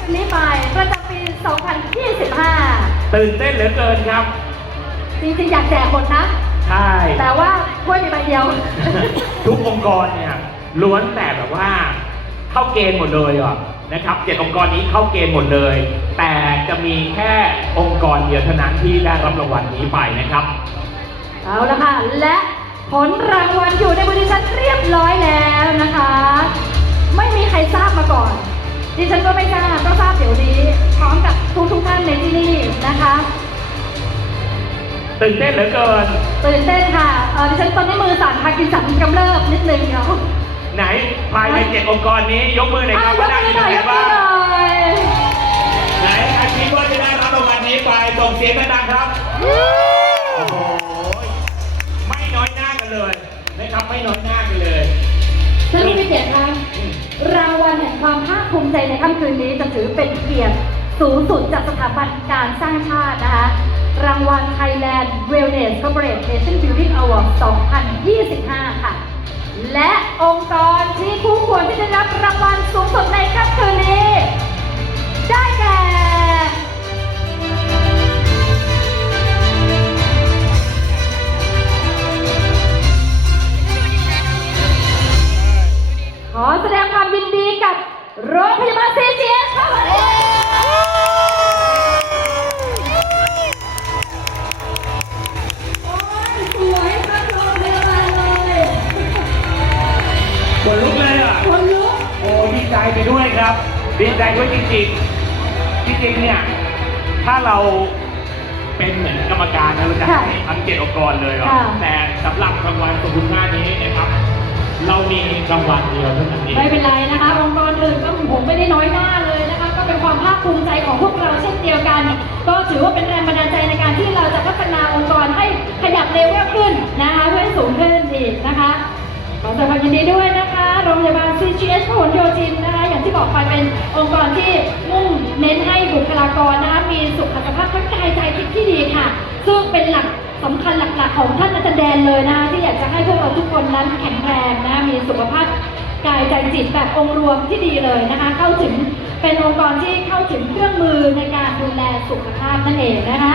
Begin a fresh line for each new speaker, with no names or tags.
คืนนี้ไปประจำปี 2025
ตื่นเต้นเหลือเกินครับ
จริงๆ อยากแจกหมดนะ
ใช่
แต่ว่าถ้วยมีใบเดียว
ทุกองค์กรเนี่ยล้วนแต่แบบว่าเข้าเกณฑ์หมดเลยอะนะครับเจ็ดองค์กรนี้เข้าเกณฑ์หมดเลย แต่จะมีแค่องค์กรเดียวเท่านั้นที่ได้รับรางวัลนี้ไปนะครับ
เอาละค่ะ และผลรางวัลอยู่ในมือดิฉันเรียบร้อยแล้วนะคะ ดิฉันก็ไม่ทราบต้องทราบเดี๋ยวนี้ พร้อมกับทุกทุกๆท่านในที่นี่นะคะ
ตื่นเต้นเหลือเกิน
ตื่นเต้นค่ะเออดิฉันตอนนี้มือสั่นพากินสันกำเริบนิดนึงเนาะ
ไหนภายในเจ็ดองค์กรนี้ยกมือหน่อยค
อะ
รับ
ย
ว่ากได้
มือ
กี่
หน่อย
คะแน
ย
น
กมื
บ้า
องหน่อย
ไหนใครคิดว่าจะได้รับรางวัลนี้ไปส่งเสียงดังๆครับโอ้โหไม่น้อยหน้ากันเลยนะครับไม่น้อยหน้ากันเลย
ภูมิใจในค่ำคืนนี้จะถือเป็นเกียรติสูงสุดจากสถาบันการสร้างชาตินะคะ รางวัล Thailand Wellness Corporate Nation Building Award 2025 ค่ะ และองค์กรที่คู่ควรที่จะได้รับรางวัลสูงสุดในค่ำคืนนี้ ได้แก่ขอแสดงความยินดีกับ โรงพยาบาล CGS ค่ะโอ้ยสวยมากโรงพยาบาลเลย
ขนลุกเลยอะ
คนลุก
โอ้ดีใจไปด้วยครับ ดีใจด้วยจริงๆ จริงๆเนี่ย ถ้าเราเป็นเหมือนกรรมการนะเราจะให้ทั้งเจ็ดองค์กรเลยหรอแต่สำหรับรางวัลสมคุณค่านี้นะครับ เรามีรางวัลเดียวเท่านั้นเอง
ไม่เป็นไรนะคะ องค์กรอื่นก็ผมไม่ได้น้อยหน้าเลยนะคะ ก็เป็นความภาคภูมิใจของพวกเราเช่นเดียวกัน ก็ถือว่าเป็นแรงบันดาลใจในการที่เราจะพัฒนาองค์กรให้ขยับเลเวลขึ้นนะคะเพื่อให้สูงขึ้นอีกนะคะขอแสดงความยินดีด้วยนะคะ โรงพยาบาล CGS พหลโยธินนะคะ อย่างที่บอกไปเป็นองค์กรที่มุ่งเน้นให้บุคลากรนะคะ มีสุขภาพทั้งกายใจที่ดีค่ะ ซึ่งเป็นหลัก สำคัญหลักๆของท่านอาจารย์แดนเลยนะคะที่อยากจะให้พวกเราทุกคนนั้นแข็งแรงนะคะมีสุขภาพกายใจจิตแบบองค์รวมที่ดีเลยนะคะ เข้าถึงเป็นองค์กรที่เข้าถึงเครื่องมือในการดูแลสุขภาพนั่นเองนะคะ